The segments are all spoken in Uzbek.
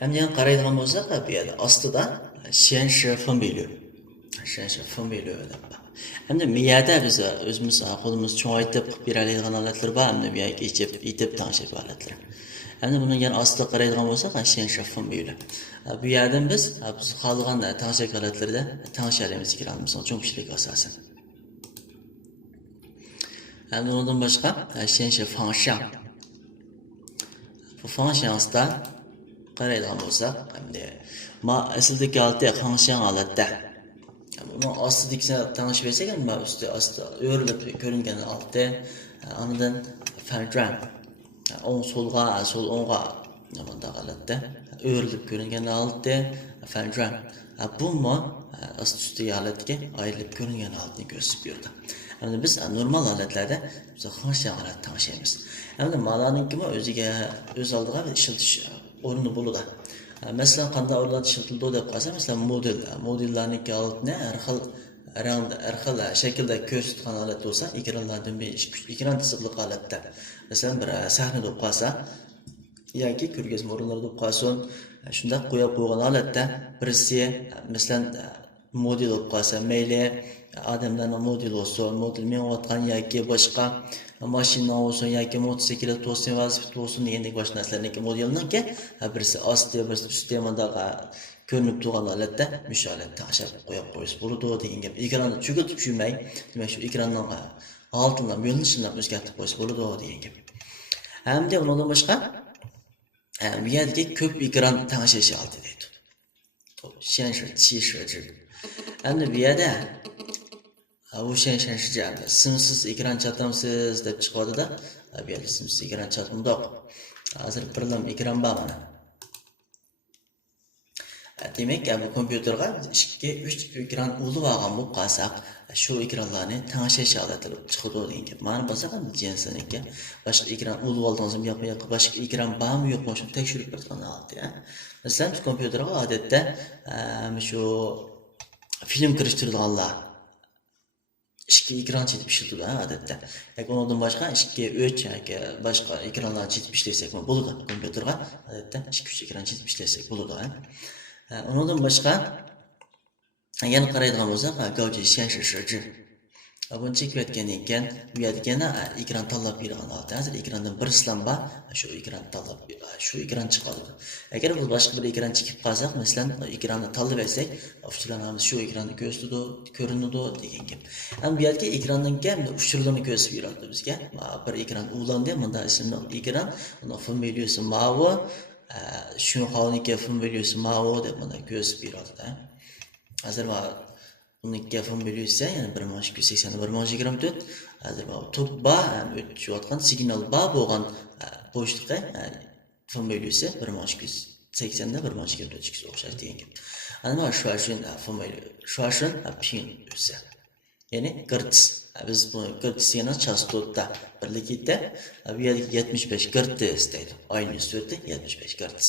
Hem de qaraydigan bo'lsak, bu yerda ostida shenshi fenbili. Shenshi fenbili deb. Hem de miyada biz o'zimiz qo'limiz cho'ng'aytib qilib beradigan holatlar bor, hem de bu yerga itib tangshib holatlar. Hem de bunun yana ostida qaraydigan bo'lsak, shenshi fenbili. Bu yerdan biz xohlagan tangshib holatlarda tangshalaymiz kiramiz, cho'ng'ishlik asosan. Hem de ondan başqa shenshi fangshan. Bu fangshansda qaraydigan bo'lsak, hamda asldagi holda fangshan holatda. Bunu ostidagi tanishib bersak, ham usti o'rilib ko'ringan holda, anidan fandran o'ng so'lga, so'l o'ngga bunday holatda o'rilib ko'ringan holda fandran. Bu usti holatga ayrilib ko'ringan holatni ko'rsatib berdi. Hamda biz normal holatlarda biz fangshan holat tanishamiz. Hamda malaninki o'ziga o'z oldiga bir ishiltish o'rni bo'ladi. Mesela qanday o'rnatib ishlatildi deb qarasa, mesela modellarniki altına har xil shaklda ko'rsatgan holat bo'lsa, ekranlardan bir ekran tizimli holatda. Mesela bir sahna deb qolsa, yoki ko'rgazma o'rinlari deb qolsin, shunday qo'yib qo'ygan holatda birisi mesela model bo'lib qolsa, mayli odamlarning model olsun, model minayotgan yoki boshqa mashina olsun yoki motosiklet olsun, velosiped olsun degandek boshqa narsalarniki modelniki birisi osti, birisi usti mandaqa ko'rinib turgan holatda misholat tashab qo'yib qo'yish bo'ladi degan gap. Ekranni cho'kitib tushirmay, demak shu ekranning oltindan bo'linishini o'zgartirib qo'yish bo'ladi degan gap. Hamda undan boshqa bu yerdagi ko'p ekran tangshish oldi deydi. Shenshi qishirchi. Hamda bu yerda bu shenshi simsiz ekran chatamsiz deb chiqadi-da. Bu yerda simsiz ekran chatmoq. Hozir birlam ekran bor mana. Demek bu kompüterga 2-3 ekran ulib olgan bo'lib qolsak, shu ekranlarni tangshish holati chiqadi degan gap. Mana bo'lsa ham jinsiniki boshqa ekran ulib oldingizmi yo'qmi, boshqa ekran bormi yo'qmi shuni tekshirib ko'rgan holat, ya. Masalan, kompüterga odatda shu film kirishtirganlar 2 ekran chizib ishlatiladi odatda. Yoki undan boshqa 2-3 yoki boshqa ekranlar chizib ishlasak bo'ladi. Kompüterga odatda 2-3 ekran chizib ishlasak bo'ladi. Ondan başqa yana qaraydigan bo'lsak, Gauji shenshi shiji. Buni chekib o'tgan ekan, bu yerda ekran tanlab bergan holda. Hozir ekrandan bir islam bor, shu ekran tanlab, shu ekran chiqadi. Agar biz boshqa bir ekran chekib qolsak, masalan, ekranni tanlab olsak, uchlarimiz shu ekranda ko'rinadi degan gap. Ham bu yerga ekrandan kam uchlarni ko'rsatib beradi bizga. Bir ekran ulandi, bunda ismli ekran, uni familiyasi mavi shuni xoniki film videosi ma'vo deb mana ko'rsatib beradi-da. Hozir buniki film videosi yana 1280-1224. Hozir top bor, o'tayotgan signal bor bo'lgan bo'shliqqa film videosi 1280-1224 o'xshash degan gap. Ana shu uchun ping o'sa. Ya'ni Hertz. Biz bu Hertz'ni частота birlikda bu yerga 75 Hertz deydi. Aynı sürede 75 Hertz.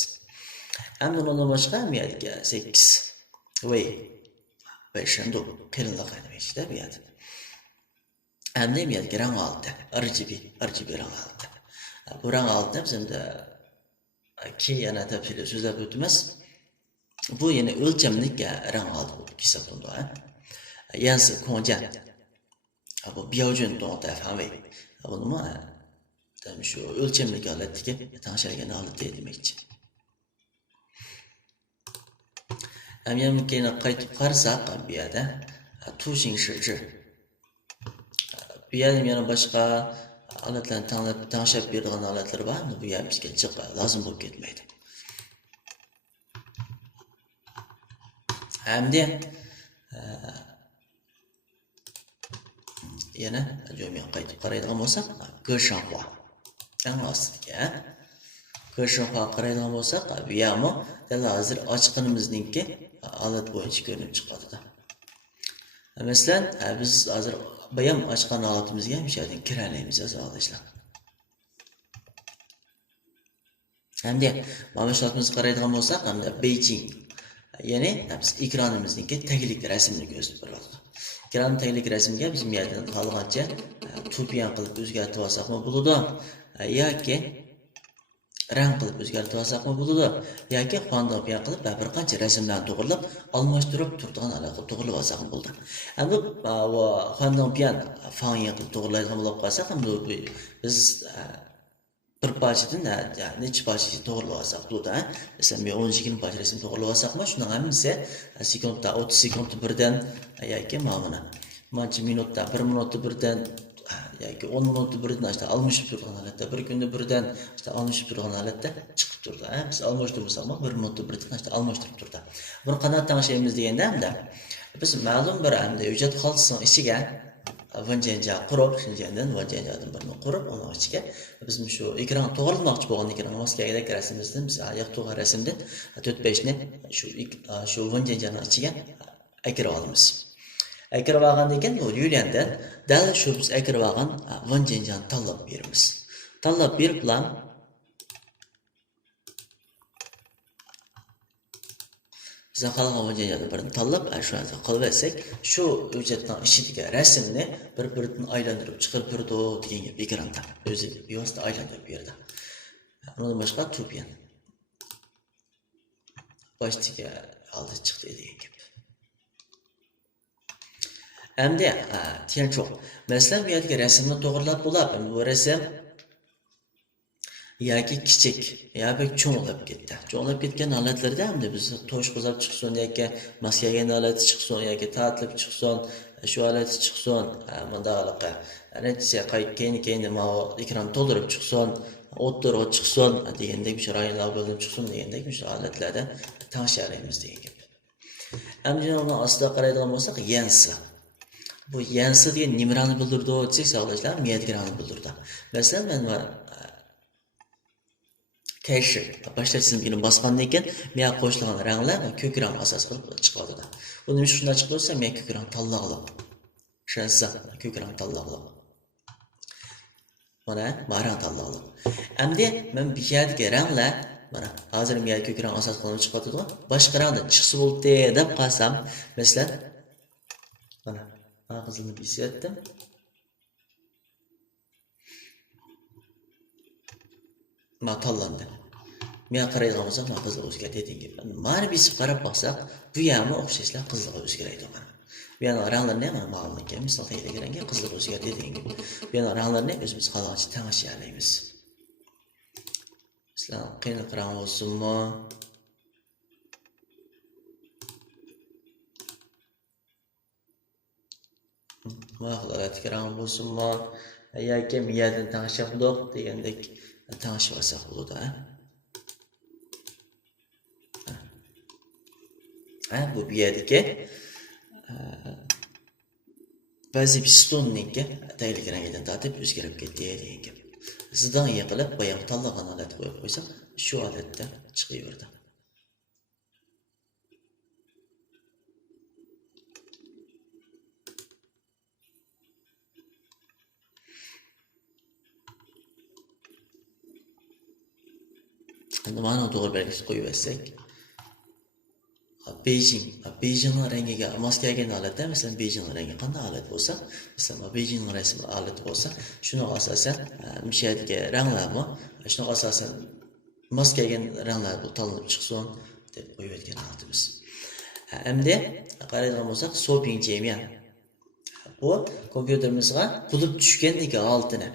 Hamda undan boshqa bu yerga 8 way beşendo qilinlik aytmaydi bu yerda. Hamda bu yerga rang oldi. RGB rang oldi. Bu rang oldi bizda keyin yana tafsil so'zlab o'tamiz. Bu yana o'lchamlik rang oldi hisoblanadi. Yansi konjan bu biyojun to'g'ri fahmay. Bu nima? Shu o'lchamlik holatga tangshalgan holat demakchi. Ham keyin qaytib qarasak, bu yerda tushin shiji. Bu yerda yana boshqa holatlarni tangshab bergan holatlar bor. Bu ham bizga chiqib lozim bo'lib ketmaydi. Hamda yana jo'miy qaytib qaraydigan bo'lsak, Gershanhua. Eng ostiga Gershanhua qaraydigan bo'lsak, bu yermi hozir ochqinimizningki holat bo'yicha ko'rinib chiqadi-da. Masalan, biz hozir bayam ochqan holatimizga ham ishlardan kiralaymiz azizlar. Hamda mana shu holatimizni qaraydigan bo'lsak, hamda Beijing, ya'ni biz ekranimizningki taglik rasmini ko'rsatib beradi. Ekran taglik rasmga biz yerdan qolgancha to'piyan qilib o'zgartirib olsak bo'ladi yoki rang qilib o'zgartirib olsaqmi bo'ladi yoki qandoq buyon qilib bir qancha rasmlarni to'g'irlab almashtirib turadigan aloqa to'g'irlab olsaqmi bo'ldi. Endi bu qandoq buyon fanya qilib to'g'irlaydigan bo'lib qolsak ham biz bir parchadan necha parcha to'g'irlab olsak bo'ladi. Masalan, 10-20 parcha rasm to'g'irlab olsaqmi, shundan hammasi sekundda 30 sekundda birdan yoki mana mancha minutda 1 minutda birdan yoki 10 minutda birdan işte almashib turgan holatda, bir kunda birdan işte almashib turgan holatda chiqib turdi. Biz almashtirmasak ham 1 minutda birdan işte almashtirib turdi. Buni qanday tanishamiz deganda hamda biz ma'lum bir hamda hujjat xaltasining ichiga vanjanja qurib, shundan vanjanjadan birini qurib, uning ichiga biz shu ekran to'g'rilmoqchi bo'lgan ekran maskaga rasmimizdan biz oyoq to'g'ri rasmdan 4-5 ni shu vanjanjaning ichiga akirib olamiz. Akirib olgandan keyin bu yo'landa dal shu biz akirib olgan vanjanjani tanlab beramiz. Tanlab berib bilan bizden qalgan vanjanjani birini tanlab, shuni qilib olsak, shu hujjatning ichidagi rasmni bir-biridan aylantirib chiqarib berdi degan gap ekranda. O'zi bevosita aylantirib berdi. Undan boshqa turgan. Boshtiga oldi chiqdi degan gap. Endi tiyan çok. Mesela bu yerdeki resimni to'g'irlab bo'ladi. Bu rasm yoki kichik yoki cho'ng'lab ketdi. Cho'ng'lab ketgan holatlarda hamda biz tosh qo'zab chiqsin yoki maskagan holati chiqsin yoki ta'tilib chiqsin, shu holati chiqsin, bundaqalikqa. Natija keyin ekran to'ldirib chiqsin, o'ttirib chiqsin degandek bir rayonlar bo'lib chiqsin degandek bir holatlarda tanishlaymiz degan gap. Endi uni ostida qaraydigan bo'lsak, yansi. Bu yansi degan nimalarni bildirdi desak, saqlashlar miyadgirani bildirdi. Masalan, men Keşir, başta çizimini basqandan keyin men qo'shilgan ranglar ko'k rang asos qilib chiqadi. Buni shunday chiqarsa, men ko'k rang tanlag'lim. Shunsa ko'k rang tanlag'lim. Mana rang tanlag'lim. Endi men bu yerdagi ranglar mana hozir men ko'k rang asos qilib chiqadi. Boshqa rangdan chiqsa bo'ldi deb qolsam, masalan, mana qizilni bisiyatdim. Tanlandi. Men qaraydigan bo'lsam, qizil o'zgardi degan. Mana bisib qarab baxsak, bu yermi o'xshashlar qizilga o'zgaradi mana. Bu yerning ranglarini mana ma'lumotga, misol qayerga qizil o'zgardi degan. Bu yerning ranglarini o'zimiz xohlagancha tanishlaymiz. Masalan, qiyiq rang bo'lsinmi? Mahluqat rang bo'lsinmi? Yoki miyadan tanishadiq degandek tanishib olsak bo'ladi. Bu yerdagi ba'zi pistonniki tayinlangan tartib o'zgarib ketdi degan gap. Zidan yiqilib, boyaq tanlagan holat qo'yib qo'ysak, shu holatda chiqaverdi. Endi mana to'g'ri belgisi qo'yib olsak, Beijing rangiga moslagan holatda, masalan, Beijing rangi qanday holat bo'lsa, masalan, Beijing rasmi holat bo'lsa, shuni asosan mishadagi ranglarmi, shuni asosan moslagan ranglar bu tanlab chiqsin deb qo'yayotgan holatimiz. Endi qaraydigan bo'lsak, shopping jamiyan. Bu kompyuterimizga qulib tushgandagi holatini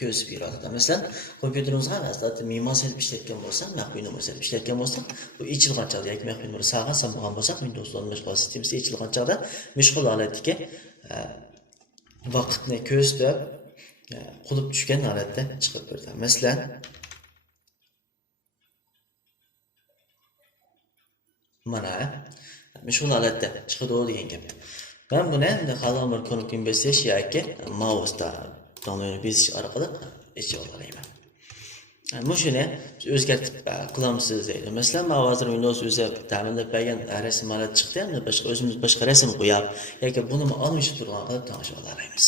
ko'rsatib beradi. Masalan, kompyuterimizga aslida me'mor solib ishlatgan bo'lsa, maxfiy nomer solib ishlatgan bo'lsa, bu ichilgan chog'da yoki maxfiy nomer saqlab bo'lgan bo'lsa, Windows 15 sistemasi ichilgan chog'da mashg'ul holatga vaqtni ko'rsatib, qulib tushgan holatda chiqib turadi. Masalan, mana mashg'ul holatda chiqadi degan gap. Ben buni endi halol bir ko'nikib besish yoki mousda tanlovni besish orqali ichib olaman. Mushuni o'zgartib qilamsiz deydi. Masalan, men hozir Windows o'zi ta'minlab bergan rasm holat chiqdi, endi boshqa rasm qo'yib yoki buni olmishib turgan qilib tanishib olamiz.